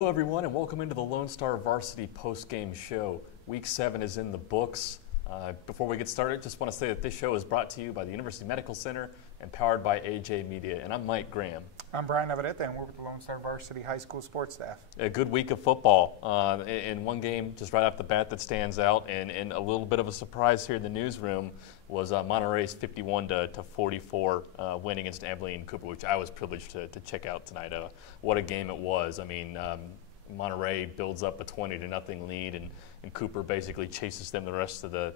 Hello everyone and welcome into the Lone Star Varsity Postgame Show. Week 7 is in the books. Before we get started, just want to say that this show is brought to you by the University Medical Center and powered by AJ Media. And I'm Mike Graham. I'm Brian Navarrete and we're with the Lone Star Varsity High School sports staff. A good week of football. In one game, just right off the bat that stands out, and a little bit of a surprise here in the newsroom was Monterey's 51-44 win against Abilene-Cooper, which I was privileged to check out tonight. What a game it was. I mean, Monterey builds up a 20-0 lead, and Cooper basically chases them the rest of the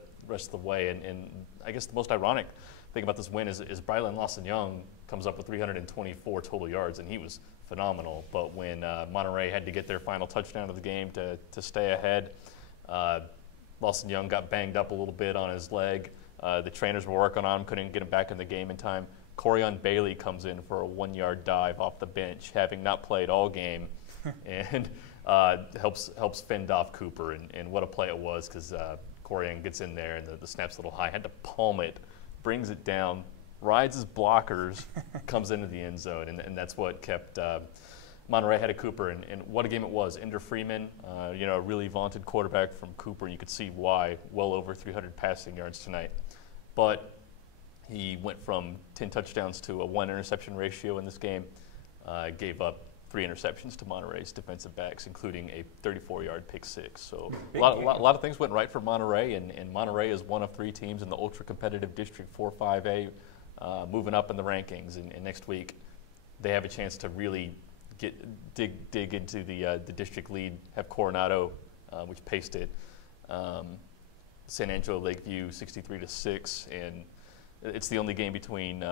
way. And I guess the most ironic thing about this win is Brylan Lawson-Young comes up with 324 total yards, and he was phenomenal. But when Monterey had to get their final touchdown of the game to stay ahead, Lawson-Young got banged up a little bit on his leg. The trainers were working on him, couldn't get him back in the game in time. Corian Bailey comes in for a 1-yard dive off the bench, having not played all game, and helps fend off Cooper. And what a play it was, because Corian gets in there and the snap's a little high, had to palm it, brings it down, rides his blockers, comes into the end zone, and that's what kept Monterey ahead of Cooper. And what a game it was. Ender Freeman, a really vaunted quarterback from Cooper. You could see why, well over 300 passing yards tonight. But he went from 10 touchdowns to a 1 interception ratio in this game, gave up 3 interceptions to Monterey's defensive backs, including a 34-yard pick six. So a lot of things went right for Monterey, and Monterey is one of 3 teams in the ultra-competitive District 4-5A, moving up in the rankings. And next week, they have a chance to really dig into the district lead, have Coronado, which paced it, San Angelo Lakeview 63-6, and it's the only game between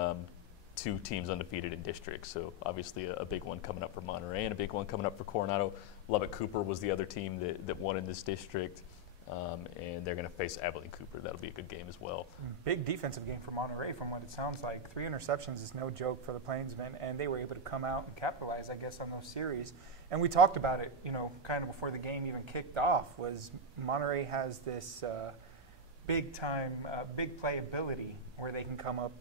2 teams undefeated in district. So obviously a big one coming up for Monterey and a big one coming up for Coronado. Lubbock Cooper was the other team that won in this district, and they're going to face Abilene-Cooper. That'll be a good game as well. Big defensive game for Monterey from what it sounds like. 3 interceptions is no joke for the Plainsmen, and they were able to come out and capitalize, I guess, on those series. And we talked about it, kind of before the game even kicked off, was Monterey has this big playability where they can come up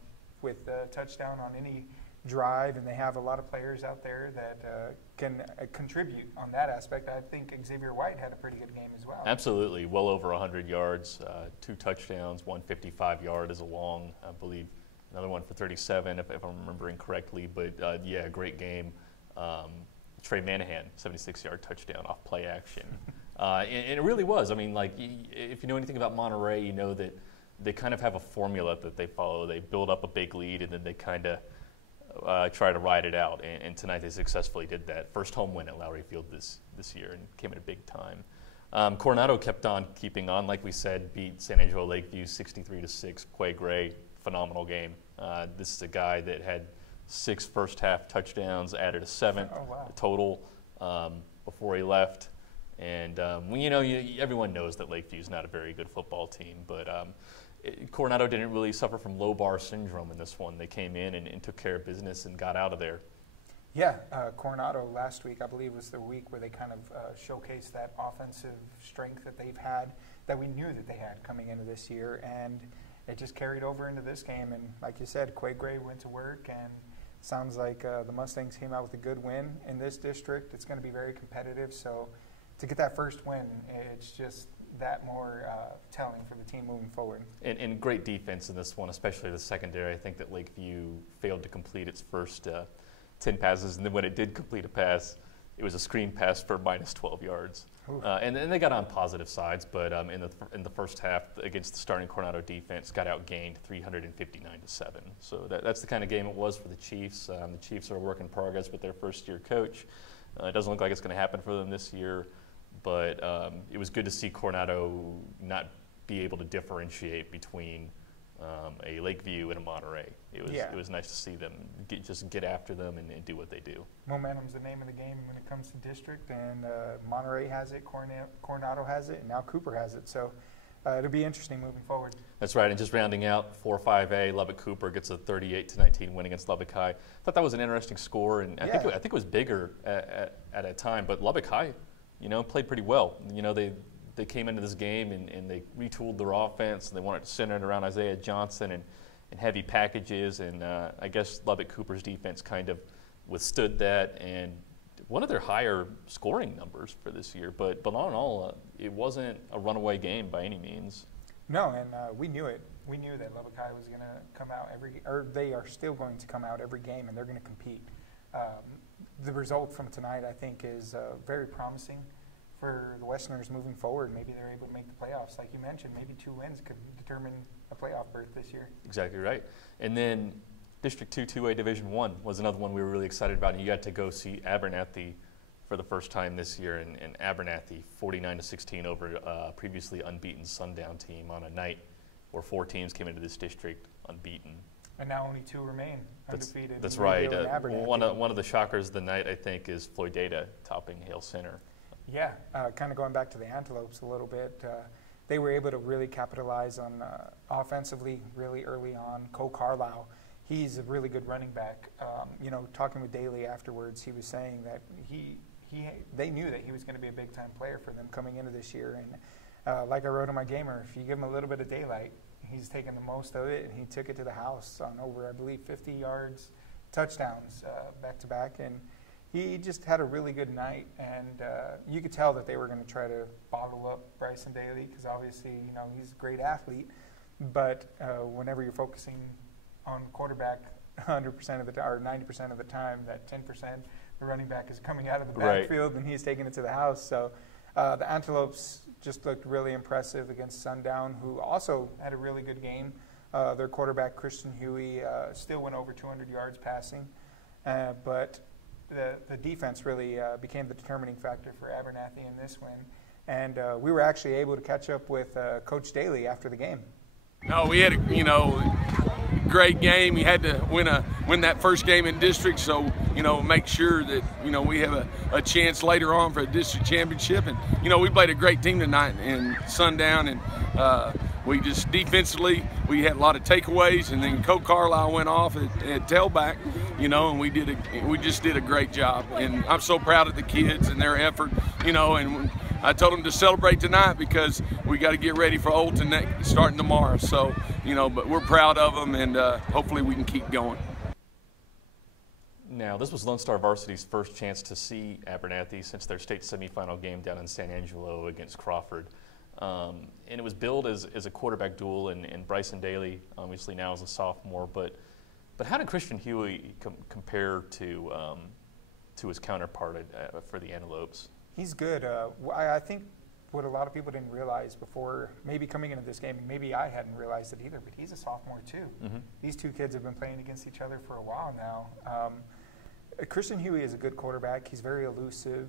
with a touchdown on any drive, and they have a lot of players out there that can contribute on that aspect. I think Xavier White had a pretty good game as well. Absolutely, well over 100 yards, 2 touchdowns, 155-yard is a long, I believe, another one for 37 if I'm remembering correctly. But yeah, great game. Trey Manahan, 76-yard touchdown off play action. And it really was. I mean, like, if you know anything about Monterey, you know that they kind of have a formula that they follow. They build up a big lead, and then they kind of try to ride it out. And tonight they successfully did that. First home win at Lowry Field this year, and came at a big time. Coronado kept on keeping on. Like we said, beat San Angelo Lakeview 63-6. Quay Gray, phenomenal game. This is a guy that had 6 first-half touchdowns, added a 7th total before he left. And everyone knows that Lakeview's not a very good football team, but Coronado didn't really suffer from low bar syndrome in this one. They came in and took care of business and got out of there. Yeah, Coronado last week, I believe, was the week where they kind of showcased that offensive strength that they've had, that we knew that they had coming into this year, and it just carried over into this game. And like you said, Quay Gray went to work, and sounds like the Mustangs came out with a good win in this district. It's going to be very competitive, so to get that first win, it's just that more telling for the team moving forward. And great defense in this one, especially the secondary. I think that Lakeview failed to complete its first 10 passes, and then when it did complete a pass, it was a screen pass for minus 12 yards. And then they got on positive sides, but in the first half against the starting Coronado defense, got outgained 359-7. So that's the kind of game it was for the Chiefs. The Chiefs are a work in progress with their first-year coach. It doesn't look like it's going to happen for them this year. But it was good to see Coronado not be able to differentiate between a Lakeview and a Monterey. It was nice to see them just get after them and do what they do. Momentum's the name of the game when it comes to district, and Monterey has it, Coronado has it, and now Cooper has it. So it'll be interesting moving forward. That's right, and just rounding out 4-5A, Lubbock Cooper gets a 38-19 win against Lubbock High. I thought that was an interesting score, and I think it was bigger at a time, but Lubbock High, played pretty well. They came into this game and they retooled their offense, and they wanted to center it around Isaiah Johnson and heavy packages, and I guess Lubbock Cooper's defense kind of withstood that and one of their higher scoring numbers for this year. But all in all, it wasn't a runaway game by any means. No, and we knew it. We knew that Lubbock High was going to come out or they are still going to come out every game, and they're going to compete. The result from tonight, I think, is very promising for the Westerners moving forward. Maybe they're able to make the playoffs. Like you mentioned, maybe 2 wins could determine a playoff berth this year. Exactly right. And then District 2 2A Division 1 was another one we were really excited about. And you got to go see Abernathy for the first time this year. And Abernathy 49-16 over a previously unbeaten Sundown team on a night where 4 teams came into this district unbeaten. And now only 2 remain undefeated. That's right. One of the shockers of the night, I think, is Floydada topping Hale Center. Yeah, kind of going back to the Antelopes a little bit. They were able to really capitalize on offensively really early on. Cole Carlisle, he's a really good running back. Talking with Daly afterwards, he was saying that they knew that he was going to be a big-time player for them coming into this year. And like I wrote on my gamer, if you give him a little bit of daylight, he's taken the most of it, and he took it to the house on over, I believe, 50 yards, touchdowns back-to-back. And he just had a really good night, and you could tell that they were going to try to bottle up Bryson Daly because obviously, he's a great athlete. But whenever you're focusing on quarterback 100% of the time or 90% of the time, that 10%, the running back is coming out of the backfield and he's taking it to the house. So the Antelopes just looked really impressive against Sundown, who also had a really good game. Their quarterback, Christian Huey, still went over 200 yards passing. But the defense really became the determining factor for Abernathy in this win. And we were actually able to catch up with Coach Daly after the game. No, we had a great game. We had to win that first game in district, so make sure that we have a chance later on for a district championship. And we played a great team tonight in Sundown, and we just defensively we had a lot of takeaways, and then Cole Carlisle went off at tailback, and we just did a great job. And I'm so proud of the kids and their effort, and I told them to celebrate tonight because we got to get ready for Olton starting tomorrow. So, but we're proud of them, and hopefully we can keep going. Now, this was Lone Star Varsity's first chance to see Abernathy since their state semifinal game down in San Angelo against Crawford. And it was billed as a quarterback duel, and Bryson Daly, obviously now as a sophomore. But how did Christian Huey compare to his counterpart for the Antelopes? He's good. I think what a lot of people didn't realize before, maybe coming into this game, and maybe I hadn't realized it either, but he's a sophomore too. Mm-hmm. These 2 kids have been playing against each other for a while now. Christian Huey is a good quarterback. He's very elusive.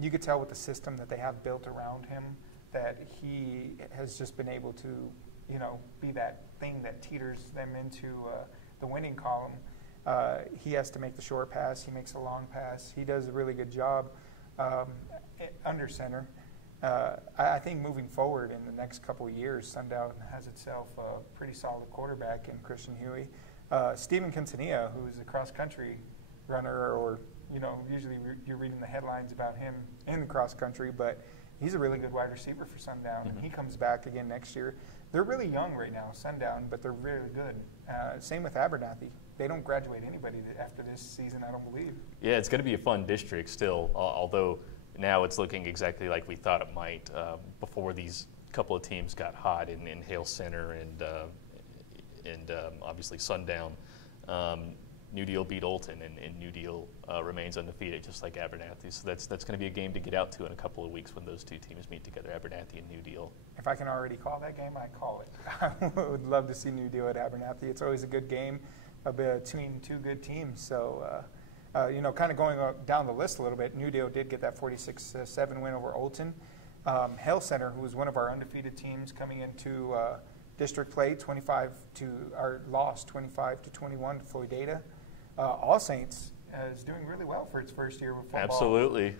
You could tell with the system that they have built around him that he has just been able to, be that thing that teeters them into the winning column. He has to make the short pass. He makes a long pass. He does a really good job under center. I think moving forward in the next couple of years, Sundown has itself a pretty solid quarterback in Christian Huey. Stephen Quintanilla, who is a cross-country runner, or, usually you're reading the headlines about him in the cross-country, but he's a really good wide receiver for Sundown, and he comes back again next year. They're really young right now, Sundown, but they're really good. Same with Abernathy. They don't graduate anybody after this season, I don't believe. Yeah, it's going to be a fun district still, although now it's looking exactly like we thought it might before these couple of teams got hot in Hale Center and obviously Sundown. New Deal beat Olton, and New Deal remains undefeated, just like Abernathy. So that's going to be a game to get out to in a couple of weeks when those 2 teams meet together, Abernathy and New Deal. If I can already call that game, I call it. I would love to see New Deal at Abernathy. It's always a good game between 2 good teams. So, kind of going down the list a little bit, New Deal did get that 46-7 win over Olton. Hale Center, who was one of our undefeated teams coming into district play, lost 25-21 to Floydada. All Saints is doing really well for its first year with football. Absolutely.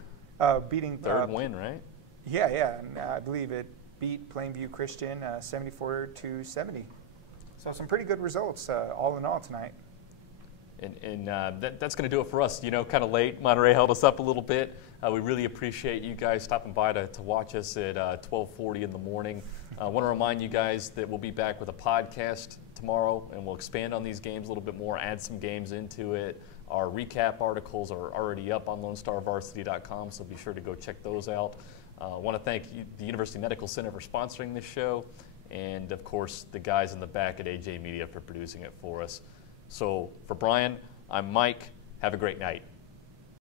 Beating third win, right? Yeah, and I believe it beat Plainview Christian 74-70. So some pretty good results all in all tonight. And that's going to do it for us. Kind of late. Monterey held us up a little bit. We really appreciate you guys stopping by to watch us at 12:40 in the morning. I want to remind you guys that we'll be back with a podcast tomorrow, and we'll expand on these games a little bit more, add some games into it. Our recap articles are already up on LoneStarVarsity.com, so be sure to go check those out. I want to thank the University Medical Center for sponsoring this show, and of course the guys in the back at AJ Media for producing it for us. So for Brian, I'm Mike. Have a great night.